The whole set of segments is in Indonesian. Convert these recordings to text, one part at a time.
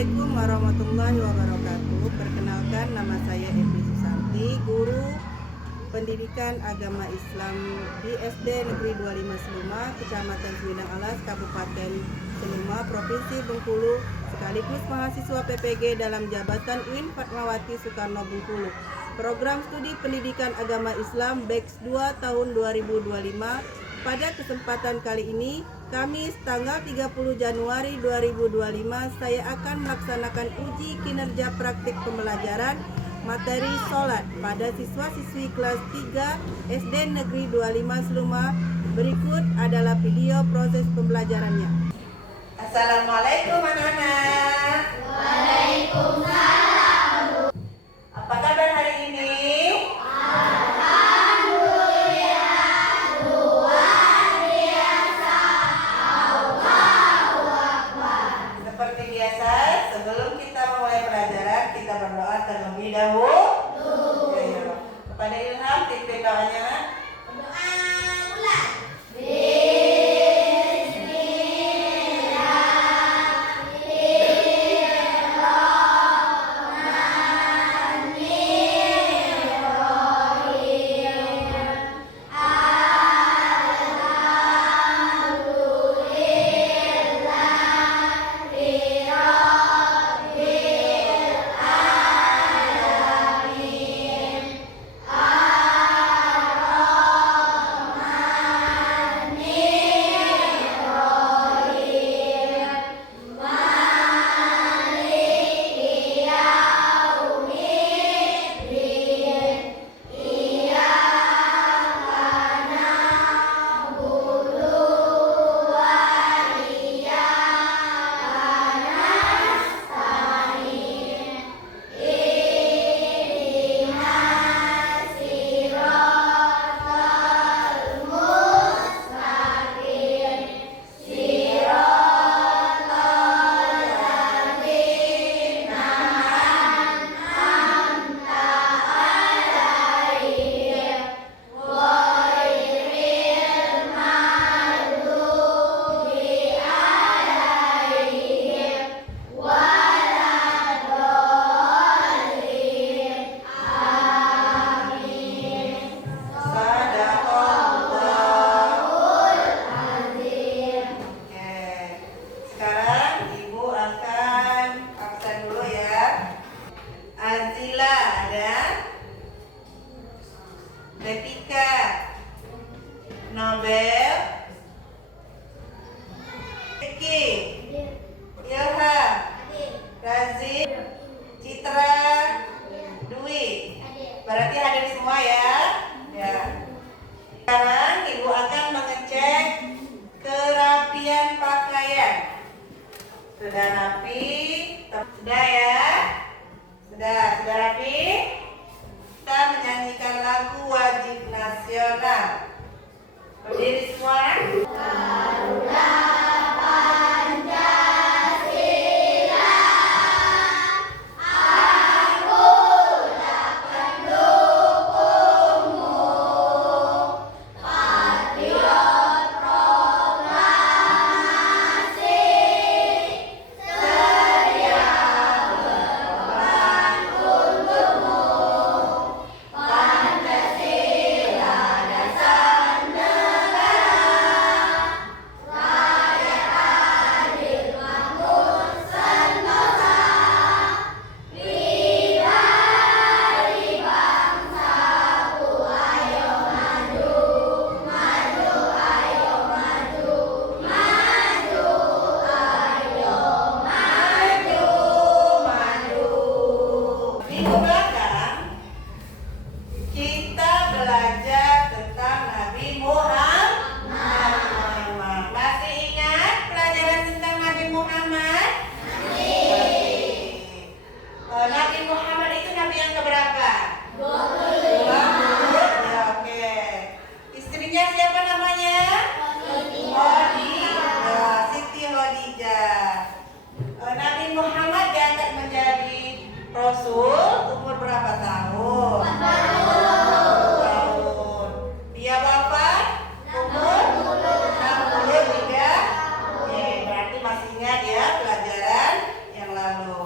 Assalamualaikum warahmatullahi wabarakatuh. Perkenalkan, nama saya Evi Susanti, guru pendidikan agama Islam di SD Negeri 25 Seluma, Kecamatan Sumedang Alas, Kabupaten Seluma, Provinsi Bengkulu, sekaligus mahasiswa PPG dalam jabatan UIN Fatmawati Soekarno Bengkulu. Program Studi Pendidikan Agama Islam Batch 2 tahun 2025. Pada kesempatan kali ini, Kamis tanggal 30 Januari 2025, saya akan melaksanakan uji kinerja praktik pembelajaran materi sholat pada siswa-siswi kelas 3 SD Negeri 25 Seluma. Berikut adalah video proses pembelajarannya. Assalamualaikum anak-anak. Waalaikumsalam. Apa kabar hari ini? Seperti biasa, sebelum kita memulai pelajaran, kita berdoa terlebih dahulu. Ya. Kepada Ilham, pimpin doanya. Retika, Nobel, Vicky, Ilham, Razif, Citra, Dwi. Berarti hadir semua ya? Ya. Sekarang Ibu akan mengecek kerapian pakaian. Sudah rapi? Sudah ya? Sudah rapi? Kita menyanyikan lagu wajib nasional. Berdiri semua. Garuda Pancasila, aku tak pendukungmu, patriot proklamasi, sedia berkorban untukmu. Pancasila dasar negara, rakyat adil makmur sentosa, pribadi bangsaku, ayo maju, maju, ayo maju, maju, ayo maju, maju. Minggu belakang kita belajar tentang Nabi Muhammad. Masih ingat pelajaran tentang Nabi Muhammad? Nabi Muhammad itu nabi yang keberapa? 20. Ya, oke. Istrinya siapa namanya? Khadijah. Siti Khadijah. Nabi Muhammad diangkat menjadi Rasul umur berapa tahun? 40 tahun. Dia wafat umur 63. Oke, berarti masih ingat ya pelajaran yang lalu.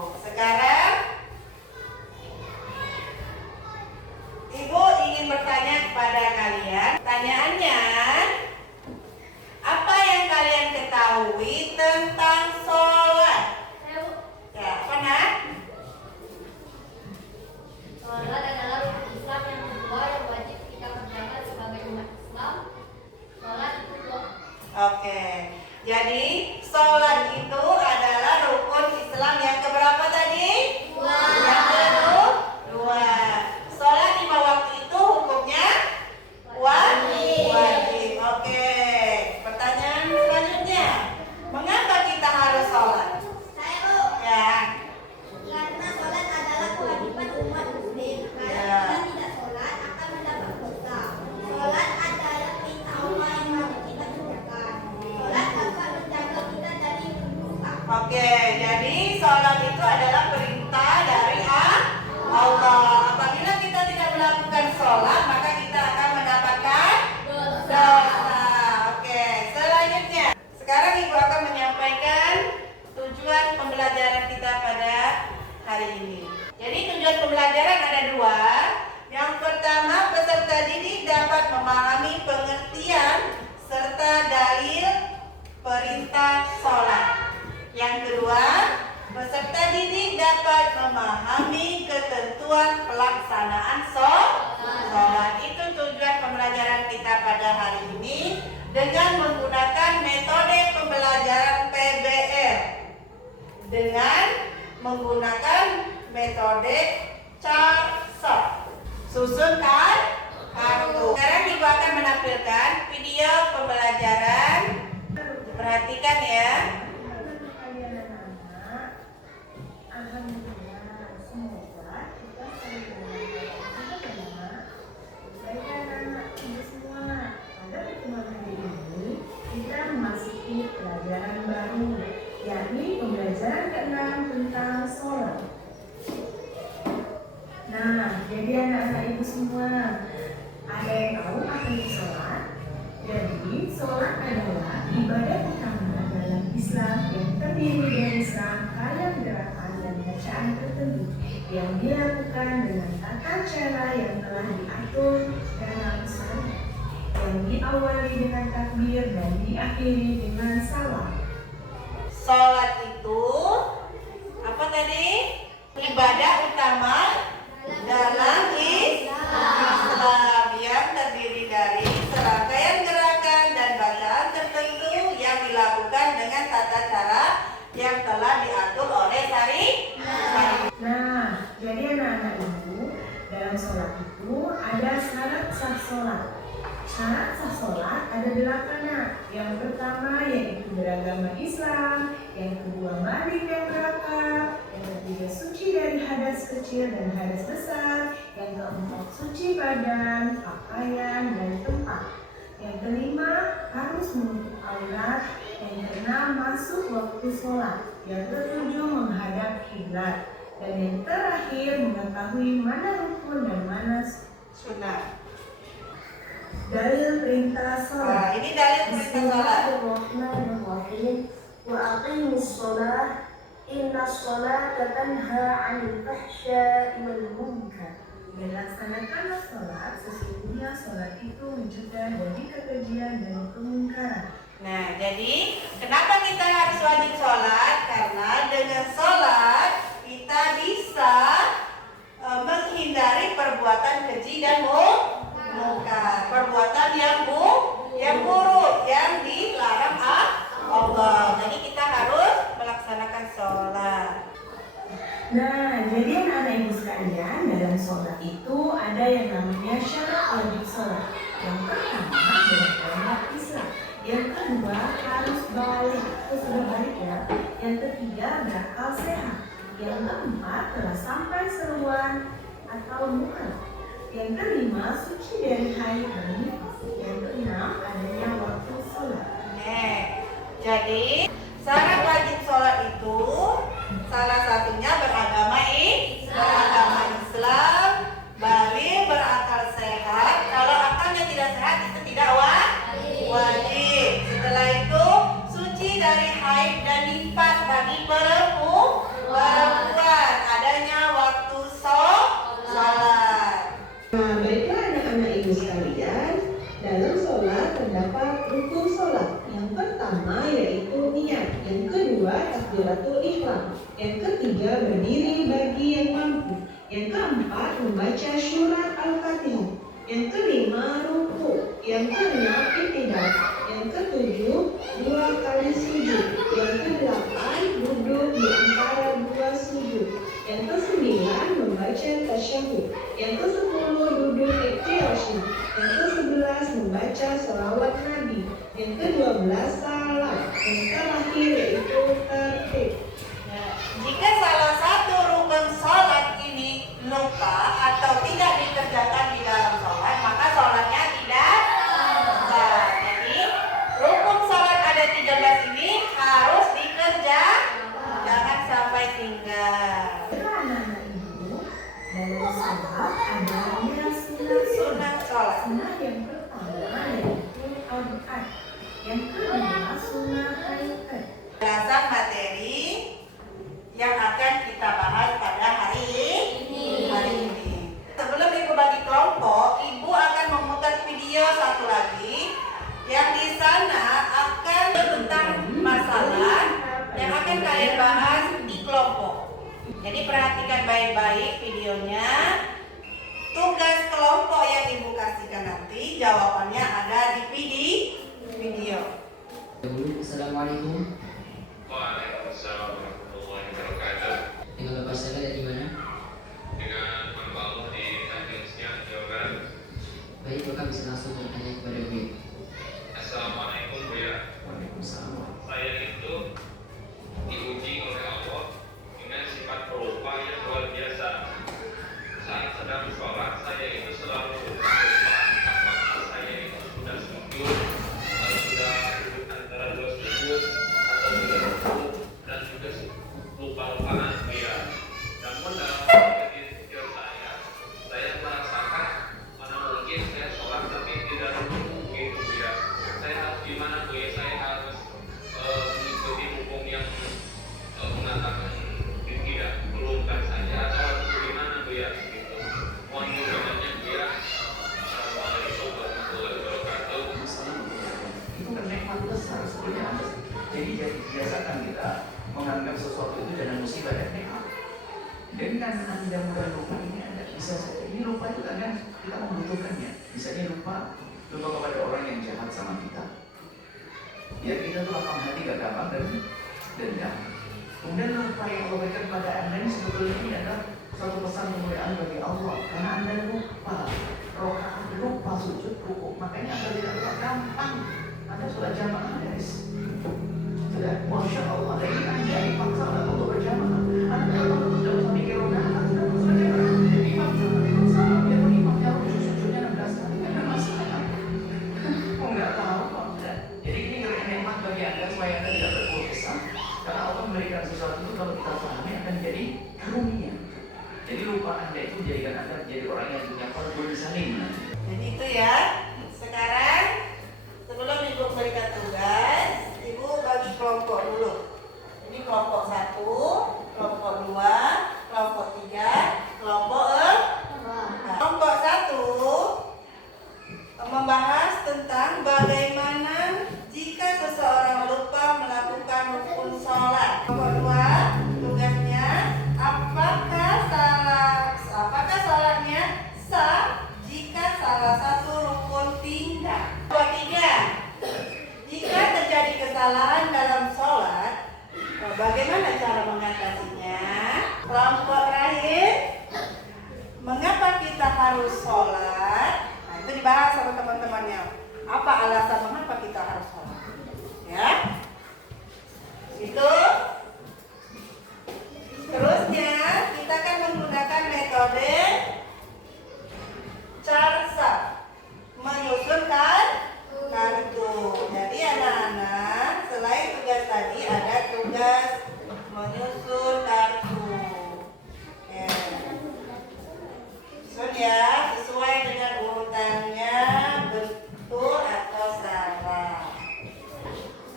sholat itu adalah perintah dari Allah. Apabila kita tidak melakukan sholat, maka kita akan mendapatkan dosa. Oke, selanjutnya. Sekarang Ibu akan menyampaikan tujuan pembelajaran kita pada hari ini. Jadi tujuan pembelajaran ada dua. Yang pertama, peserta didik dapat memahami pengertian serta dalil perintah sholat. Yang kedua, peserta didik dapat memahami ketentuan pelaksanaan sholat. Itu tujuan pembelajaran kita pada hari ini dengan menggunakan metode pembelajaran PBL. Dengan menggunakan metode CHART. Susunkan kartu. Sekarang Ibu akan menampilkan video pembelajaran. Perhatikan ya. Alhamdulillah, semoga kita selalu baikkan anak ibu semua. Pada pertemuan hari ini kita memasuki pelajaran baru, yakni pembelajaran ke-6 tentang sholat. Nah, jadi anak-anak ibu semua, ada yang tahu apa itu sholat? Jadi, sholat adalah ibadah utama dalam Islam yang terdiri dari serangkaian gerakan dan bacaan tertentu yang dilakukan dengan tata cara yang telah diatur dalam syariat, yang diawali dengan takbir dan diakhiri dengan salam. Sholat itu apa tadi? Ibadah utama dalam Islam yang terdiri dari serangkaian gerakan dan bacaan tertentu yang dilakukan dengan tata cara yang telah diatur oleh syariat. Nah, jadi anak-anak ibu, dalam sholat itu ada syarat sah sholat. Syarat sah sholat ada 8. Yang pertama yaitu beragama Islam, yang kedua balik yang berakal, yang ketiga suci dari hadas kecil dan hadas besar, yang keempat suci badan, pakaian, dan tempat. Yang kelima harus menutup aurat, yang keenam masuk waktu sholat, yang ketujuh menghadap kiblat, dan yang terakhir mengetahui mana rukun dan mana Sunnah. dalil perintah sholat. Nah, ini dalil perintah sholat. Bismillahirrahmanirrahim. Wa aqimus sholah. Inna sholata tanha 'anil fahsya'i wal munkar. Dan laksanakanlah sholat, sesungguhnya sholat itu mencegah dari kekejian dan kemungkaran. Nah, jadi kenapa kita harus wajib sholat? Karena dengan sholat kita bisa menghindari perbuatan keji dan mungkar, perbuatan yang buruk yang dilarang Allah. Jadi kita harus melaksanakan sholat. Nah, jadi anak-anak ibu sekalian, dalam sholat itu ada yang namanya syarat wajib sholat. Yang pertama beragama Islam, yang kedua harus balik, sudah balik ya. Yang ketiga berakal sehat, yang keempat telah sampai seruan atau mu'alaf. Yang kelima suci dari haid dan nifas. Yang keenam adanya waktu sholat. Jadi syarat wajib sholat itu salah satunya beragama Islam, balik, berakal sehat. Kalau akalnya tidak sehat itu tidak wajib. Setelah itu suci dari haid dan nifas bagi perempuan, adanya waktu sholat. Nah, baiklah anak-anak ibu sekalian, dalam sholat terdapat rukun sholat. Yang pertama yaitu niat, yang kedua takbiratul ihram, yang ketiga berdiri bagi yang mampu, yang keempat membaca surat Al-Fatihah, yang kelima ruku, yang keenam i'tidal, yang ketujuh 2 kali sujud, yang kedelapan duduk di antara 2 sujud, yang kesembilan membaca tasyahud, yang kesepuluh duduk ikhtiyarsy, yang ke-11 membaca sholawat Nabi, yang ke-12 salam, yang terakhir yaitu tertib. Jika salah satu rukun sholat ini lupa atau tidak dikerjakan di dalam sholat, maka sholatnya tidak sah. Jadi rukun sholat ada 13 ini harus dikerjakan, jangan sampai tinggal. dalam sholat adanya sunat. Sunat sholat. Sunat yang pertama yaitu al-ad. Yang kedua sunat al-ad. Penjelasan materi yang akan kita bahas pada hari ini. Sebelum Ibu bagi kelompok, Ibu akan memutar video satu lagi yang di sana akan tentang masalah yang akan kalian bahas di kelompok. Jadi perhatikan baik-baik videonya. Tugas kelompok yang Ibu kasihkan nanti jawabannya ada di video. Assalamualaikum. Waalaikumsalam warahmatullahi wabarakatuh. Dengan Bapak saya dari mana? Dengan membangun di Tanjung Siang, Jawa Barat. Baik, Bapak bisa langsung bertanya kepada Bu. Assalamualaikum Bu ya. Waalaikumsalam. Saya itu diuji oleh Allah dengan sifat pelupa yang luar biasa. Saat sedang sholat, saya itu selalu lupa apakah saya itu sudah sujud atau sudah duduk antara dua sujud atau sudah rukuk, dan juga lupa-lupaan dia. Namun dalam pikir saya merasakan mana mungkin saya sholat tapi tidak rukuk gitu Bu ya. Saya harus gimana Bu ya? Saya harus mengikuti hukum yang mengatakan tidak belumkan saja atau bagaimana Bu ya? Gitu. Mohon jawabannya Bu ya. Assalamualaikum warahmatullahi wabarakatuh. Itu kan nikmat besar sebenarnya. Jadi biasakan kita menganggap sesuatu itu dengan musibah dan nikmat. Dengan Anda mulai lupa ini Anda bisa saja. Ini lupa itu kadang kita membutuhkannya. Misalnya lupa kepada orang yang jahat sama kita. Ya kita tuh lapang hati gak gampang dan dendam. Kemudian lupa yang Allah berikan pada Anda ini sebetulnya ini adalah satu pesan kemuliaan bagi Allah. Karena Anda lupa rokaat, lupa sujud, rukuk. Makanya Anda tidak lupa gampang. Anda sudah jamaah guys. Sudah, Masya Allah. Dan ini Anda dipaksa untuk berjamaah. Anda kalau tidak usah mikir rokaat, Anda sudah jamaah. Imam sama, biarpun imamnya rujuk sujudnya 16 kali. Tidak ada masalah. Oh nggak tahu kok. Jadi ini nikmat bagi Anda supaya Anda tidak berkeluh kesah. Karena Allah memberikan sesuatu itu kalau kita pahami akan jadi karunia. Jadi lupa Anda itu menjadikan Anda menjadi orang yang punya qalbun salim. Jadi itu ya. Sekarang sebelum Ibu berikan tugas, Ibu bagi kelompok dulu. Ini kelompok 1, kelompok 2, kelompok 3, kelompok 4. Kelompok 1 membahas tentang bagaimana jika seseorang lupa melakukan rukun sholat. Kelompok 2 tugasnya apakah sholatnya sah jika salah satu rukun tinggal. Kelompok 3, jika terjadi kesalahan dalam sholat, bagaimana cara mengatasinya? Kelompok terakhir, mengapa kita harus sholat? Nah, itu dibahas sama teman-temannya. Apa alasan mengapa kita harus sholat? Ya, itu. Terusnya kita akan menggunakan metode carsa, menyusun kartu. Jadi anak-anak, selain tugas tadi ada tugas menyusun kartu. Oke. Susun ya, sesuai dengan urutannya, betul atau salah.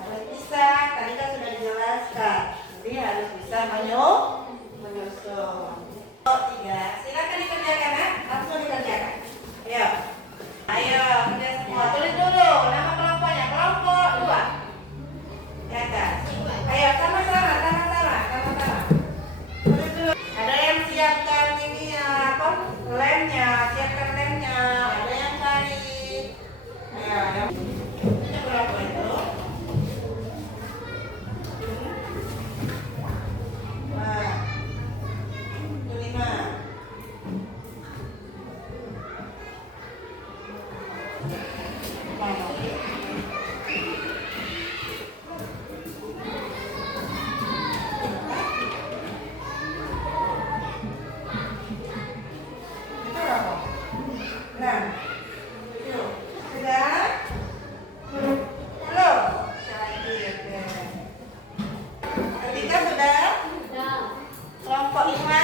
Harus bisa, tadi kan sudah dijelaskan. Jadi harus bisa menyusun. 3, silakan dikerjakan ya, langsung dikerjakan. Ayo kerja semua. Tulis dulu nama kelompoknya, kelompok 2. Ya kan? Ayo sama-sama. Tulis dulu. Ada yang siapkan ini lemnya, siapkan lemnya. Ada yang cari. Ayo. Ini berapa itu? Nah, 5. Kelompok 5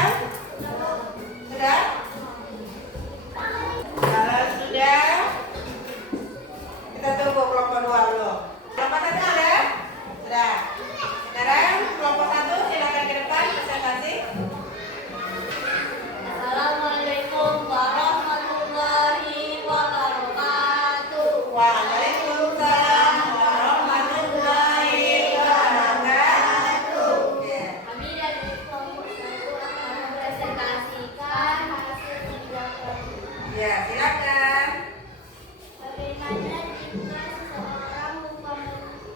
sudah? Ya, silakan. Bagaimana jika seseorang lupa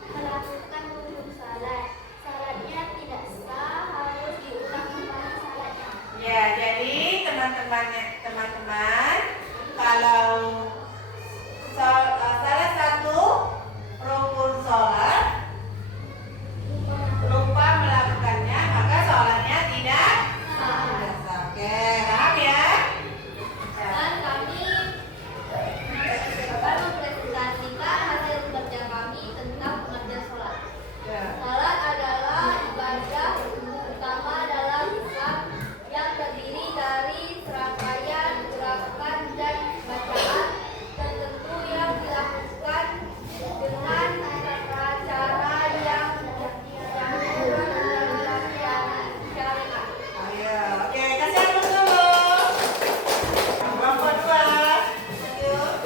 melakukan rukun salat? Salatnya tidak sah, harus diulang kembali salatnya. Ya, jadi teman-teman, kalau salah satu rukun sholat lupa melakukannya, maka sholatnya tidak sah. Oke, paham ya? Dan kami akan mempresentasikan hasil kerja kami tentang pengertian sholat. Ya. Salat adalah ibadah utama dalam Islam yang terdiri dari serangkaian gerakan dan bacaan tertentu yang dilakukan dengan cara yang diatur dalam syariat. Ayo, oke, kasih ampun dulu. Kelompok 2. Lanjut.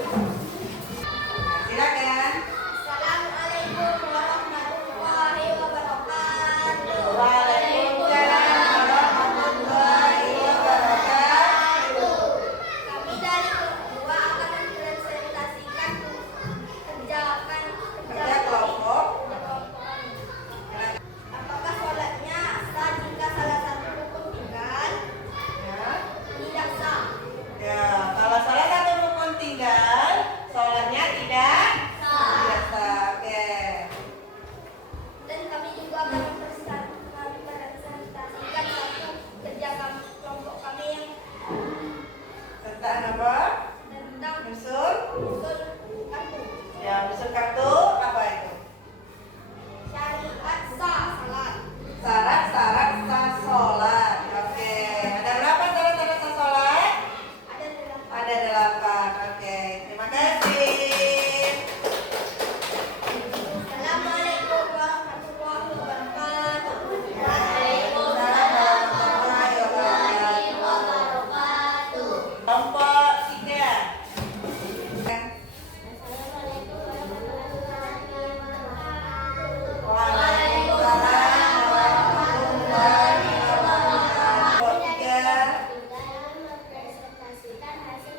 Silakan. Assalamualaikum warahmatullahi wabarakatuh. Waalaikumsalam warahmatullahi wabarakatuh. Kami dari kelompok 2 akan mempresentasikan kerja kelompok. Apakah sholatnya sah jika salah satu rukun tinggal? Ya. Tidak sah. Ya, kalau salah satu rukun tinggal, sholatnya tidak sah. Oke. Dan kami juga akan mempresentasikan satu kerja kelompok kami yang Tentang apa? tentang Usul? usul kartu Ya, usul kartu apa itu? syariat sah salat. Syarat-syarat sah sholat. Oke. Ada berapa syarat-syarat sah sholat? Ada dalam Ada 8. Oke. Terima kasih. Assalamualaikum warahmatullahi wabarakatuh. Waalaikumsalam warahmatullahi wabarakatuh. Kelompok 3. Assalamualaikum warahmatullahi wabarakatuh. Waalaikumsalam warahmatullahi wabarakatuh. Kelompok 3. Kita mempresentasikan hasil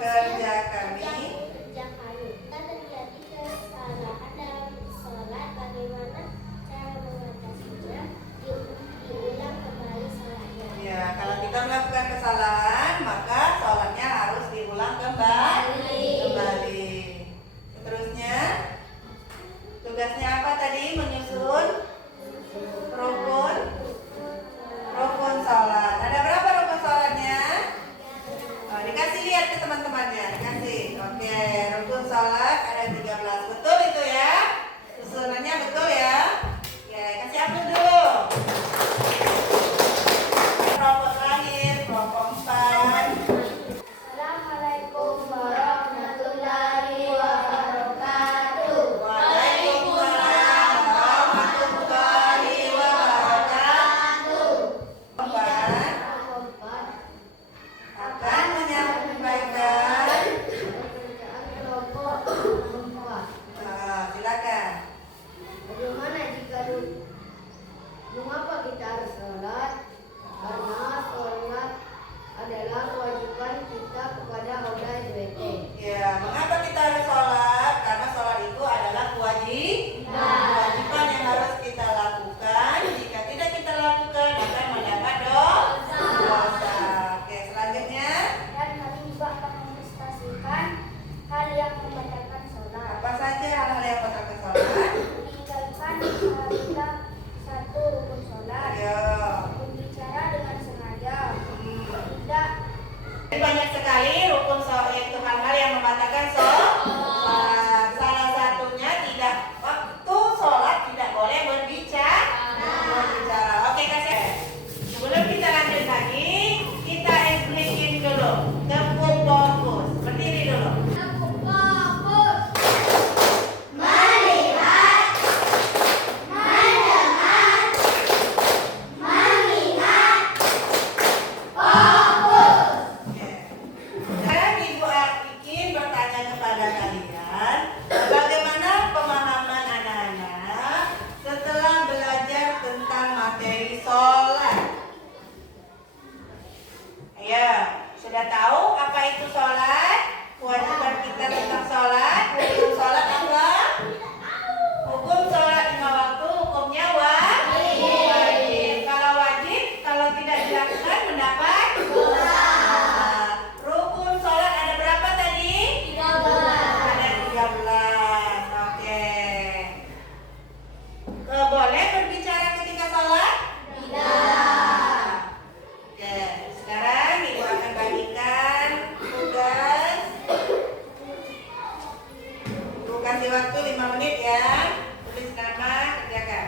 Kerja kami. kerja kami. Jika terjadi kesalahan dalam sholat, bagaimana cara mengatasinya? Diulang kembali sholatnya. Ya, kalau kita melakukan kesalahan, maka sholatnya harus diulang kembali. Seterusnya, tugasnya apa tadi? Menyusun rukun sholat. Ada berapa rukun sholatnya? Oh, dikasih lihat ke teman-temannya. Dikasih. Oke, rukun sholat ada 13. Betul itu ya? Susunannya betul ya? Oke, kasih ampun dulu. Kelompok terakhir, kelompok 4. Assalamualaikum warahmatullahi wabarakatuh. Waalaikumsalam warahmatullahi wabarakatuh. Kelompok akan menyampaikan. Pekerjaan kelompok empat. Silakan. Bagaimana mengapa kita harus sholat? Karena sholat adalah kewajiban kita kepada Allah SWT. Ya, mengapa kita harus sholat? Karena sholat itu adalah kewajiban yang harus kita lakukan. Jika tidak kita lakukan, akan mendapat dosa. Oke, selanjutnya Dan kami juga akan mempresentasikan hal yang membatalkan sholat. apa saja hal-hal yang membatalkan sholat? Meninggalkan apabila satu rukun sholat. Ayo. Berbicara dengan sengaja. Hmm. Tidak Banyak sekali rukun sholat itu hal-hal yang membatalkan sholat. Salah satunya tidak waktu sholat tidak boleh berbicara. Oke, kasih. Sebelum kita lanjut lagi, kita explain dulu. Tepuk fokus. Berdiri dulu. fokus. Oke. Sekarang Ibu Ikin bertanya kepada kalian, bagaimana pemahaman anak-anak setelah belajar tentang materi sholat? Ayo, Sudah tahu apa itu sholat? Kewajiban kita tentang sholat. Hukum sholat apa? Hukum sholat 5 waktu, hukumnya wajib. Kalau wajib, kalau tidak dilakukan mendapat dosa. Rukun sholat ada berapa tadi? 13. Ada 13. Oke. Boleh berbicara ketika sholat? Tidak. Oke. Sekarang Ibu akan bagikan tugas. Ibu kasih waktu 5 menit ya. Tulis nama, kerjakan.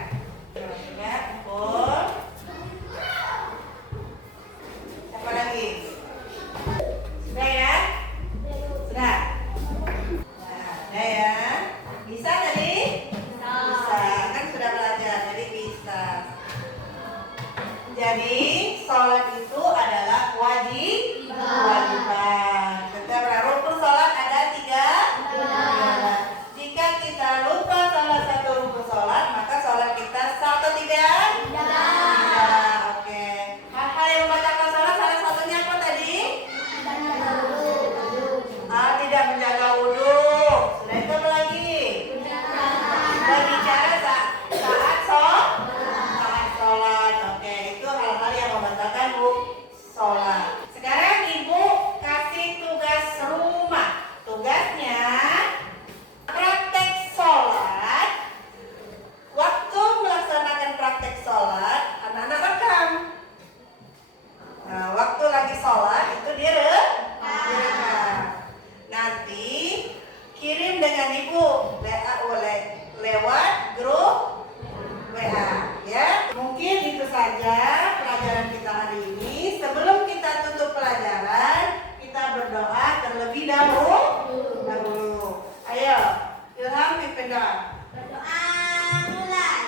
Ya, kumpul. Siapa lagi? Sudah ya? Sudah? Nah, sudah ya? Bisa tadi? Bisa. Kan sudah belajar, jadi bisa. Jadi, sholat itu adalah kewajiban. Setiap rukun sholat ada 3. Jika kita lupa salah satu rukun sholat, maka sholat kita sah atau tidak? Tidak. Oke. Hal-hal yang membatalkan sholat salah satunya apa tadi? Tidak menjaga wudhu. Sudah itu apa lagi? Berbicara saat sholat. Oke, itu hal-hal yang membatalkan sholat. Sekarang Ibu kasih tugas rumah. Tugasnya praktek sholat. Waktu melaksanakan praktek sholat, anak-anak rekam. Nah, waktu lagi sholat itu direkam. Nanti kirim dengan Ibu lewat grup WA ya. Mungkin itu saja pelajaran kita hari ini. Sebelum kita tutup pelajaran, kita berdoa terlebih dahulu. Ayo, Ilham dipendam. Berdoa mulai.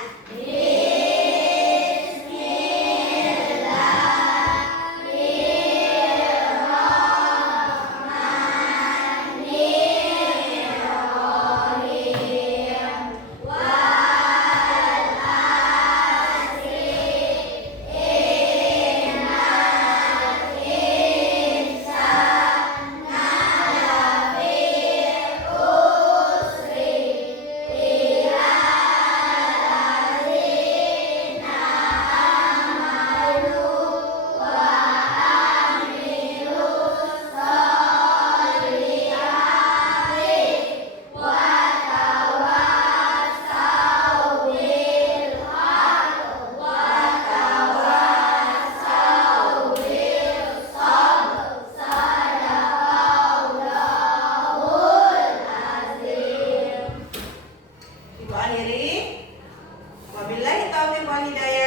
Ibu akhiri. Wabillahi taufiq wal hidayah.